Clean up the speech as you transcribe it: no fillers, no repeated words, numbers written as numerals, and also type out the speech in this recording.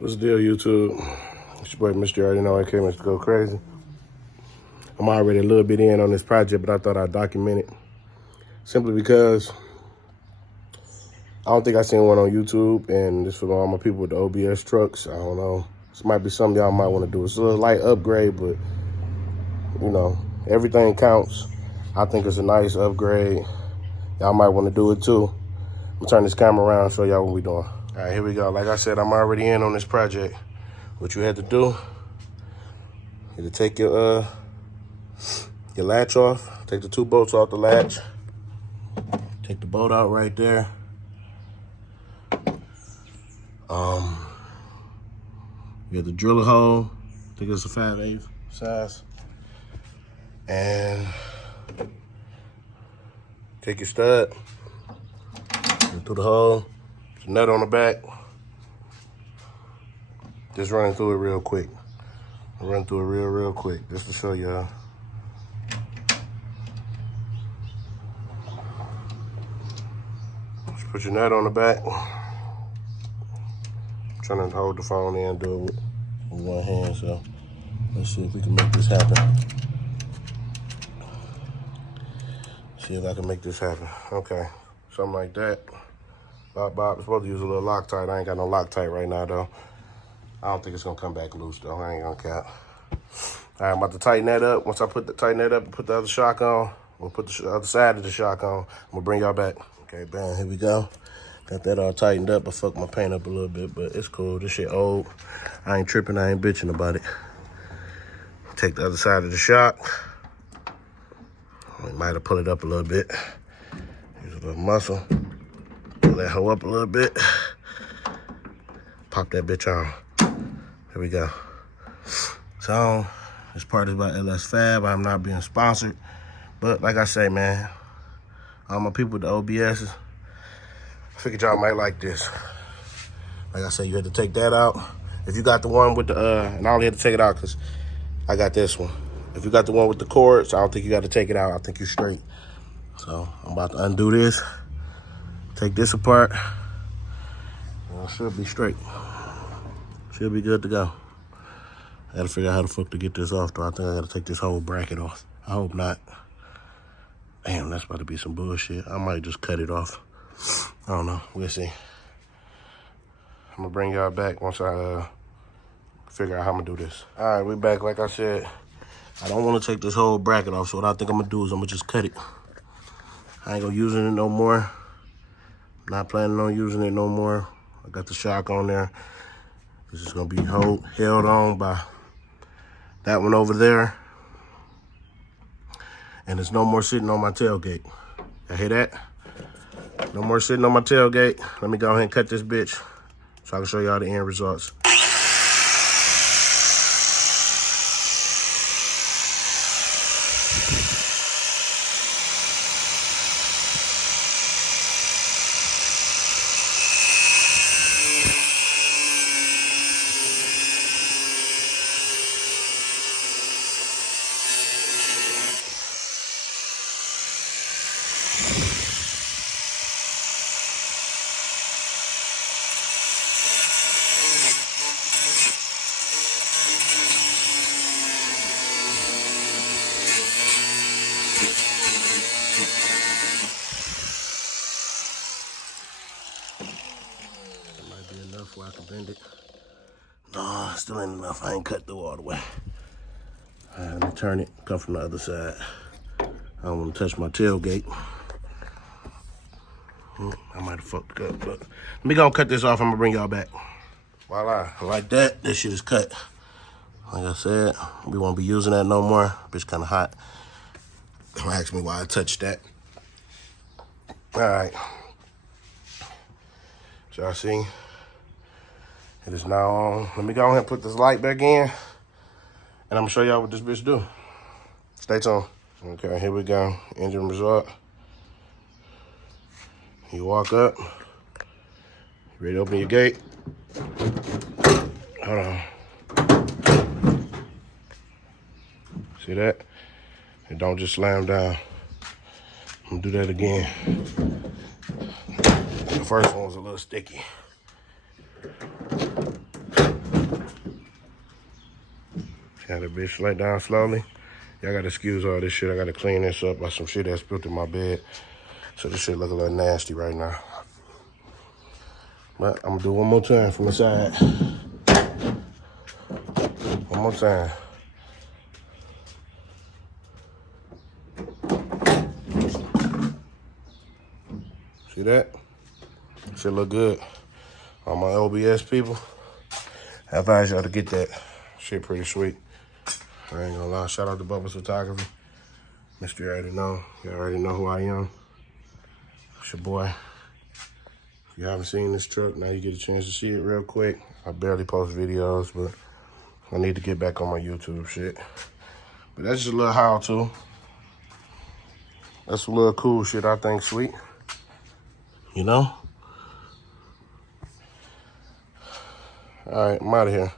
What's the deal, YouTube? It's your boy, Mr. You already know I came to go crazy. I'm already a little bit in on this project, but I thought I'd document it. Simply because I don't think I seen one on YouTube, and this for all my people with the OBS trucks. I don't know. This might be something y'all might want to do. It's a little light upgrade, but, you know, everything counts. I think it's a nice upgrade. Y'all might want to do it too. I'm gonna turn this camera around and show y'all what we doing. All right, here we go. Like I said, I'm already in on this project. What you had to do, you had to take your latch off, take the two bolts off the latch, take the bolt out right there. You have to drill a hole. I think it's a 5/8 size. And take your stud, go through the hole, there's a nut on the back. Just running through it real quick. I'll run through it real quick, just to show y'all. Just put your nut on the back. I'm trying to hold the phone in and do it with one hand, so let's see if we can make this happen. See if I can make this happen. Okay, something like that. Bob, I'm supposed to use a little Loctite. I ain't got no Loctite right now, though. I don't think it's gonna come back loose, though. I ain't gonna cap. All right, I'm about to tighten that up. Once I tighten that up and put the other shock on, we'll put the other side of the shock on. I'm gonna bring y'all back. Okay, bam, here we go. Got that all tightened up. I fucked my paint up a little bit, but it's cool. This shit old. I ain't tripping, I ain't bitching about it. Take the other side of the shock. We might have pulled it up a little bit. Use a little muscle. Pull that hoe up a little bit. Pop that bitch on. Here we go. So, this part is by LS Fab. I'm not being sponsored. But like I say, man, all my people with the OBSs, I figured y'all might like this. Like I said, you had to take that out. If you got the one with the, and I only had to take it out because I got this one. If you got the one with the cords, I don't think you got to take it out. I think you're straight. So I'm about to undo this. Take this apart. And I should be straight. Should be good to go. I gotta figure out how the fuck to get this off, though. I think I gotta take this whole bracket off. I hope not. Damn, that's about to be some bullshit. I might just cut it off. I don't know. We'll see. I'm gonna bring y'all back once I figure out how I'm gonna do this. All right, we back. Like I said, I don't want to take this whole bracket off, so what I think I'm gonna do is I'm gonna just cut it. I ain't gonna use it no more. Not planning on using it no more. I got the shock on there. This is gonna be held on by that one over there. And there's no more sitting on my tailgate. You hear that? No more sitting on my tailgate. Let me go ahead and cut this bitch so I can show y'all the end results. Before I can bend it. No, still ain't enough. I ain't cut through all the way. All right, let me turn it, come from the other side. I don't want to touch my tailgate. I might have fucked up, but let me go cut this off. I'm gonna bring y'all back. Voila, like that, this shit is cut. Like I said, we won't be using that no more. Bitch kind of hot. Don't ask me why I touched that. All right. So y'all see? It is now on. Let me go ahead and put this light back in, and I'm gonna show y'all what this bitch do. Stay tuned. Okay, here we go. Engine result. You walk up. You ready to open your gate? Hold on. See that? It don't just slam down. I'm gonna do that again. The first one was a little sticky. Let that bitch let down slowly. Y'all gotta excuse all this shit. I gotta clean this up by some shit that spilled in my bed. So this shit look a little nasty right now. But I'm gonna do one more time from the side. One more time. See that? Shit look good. All my OBS people, I advise y'all to get that. Shit pretty sweet. I ain't gonna lie. Shout out to Bubba's Photography. Mr. You already know. You already know who I am. It's your boy. If you haven't seen this truck, now you get a chance to see it real quick. I barely post videos, but I need to get back on my YouTube shit. But that's just a little how-to. That's a little cool shit I think sweet. You know? All right, I'm out of here.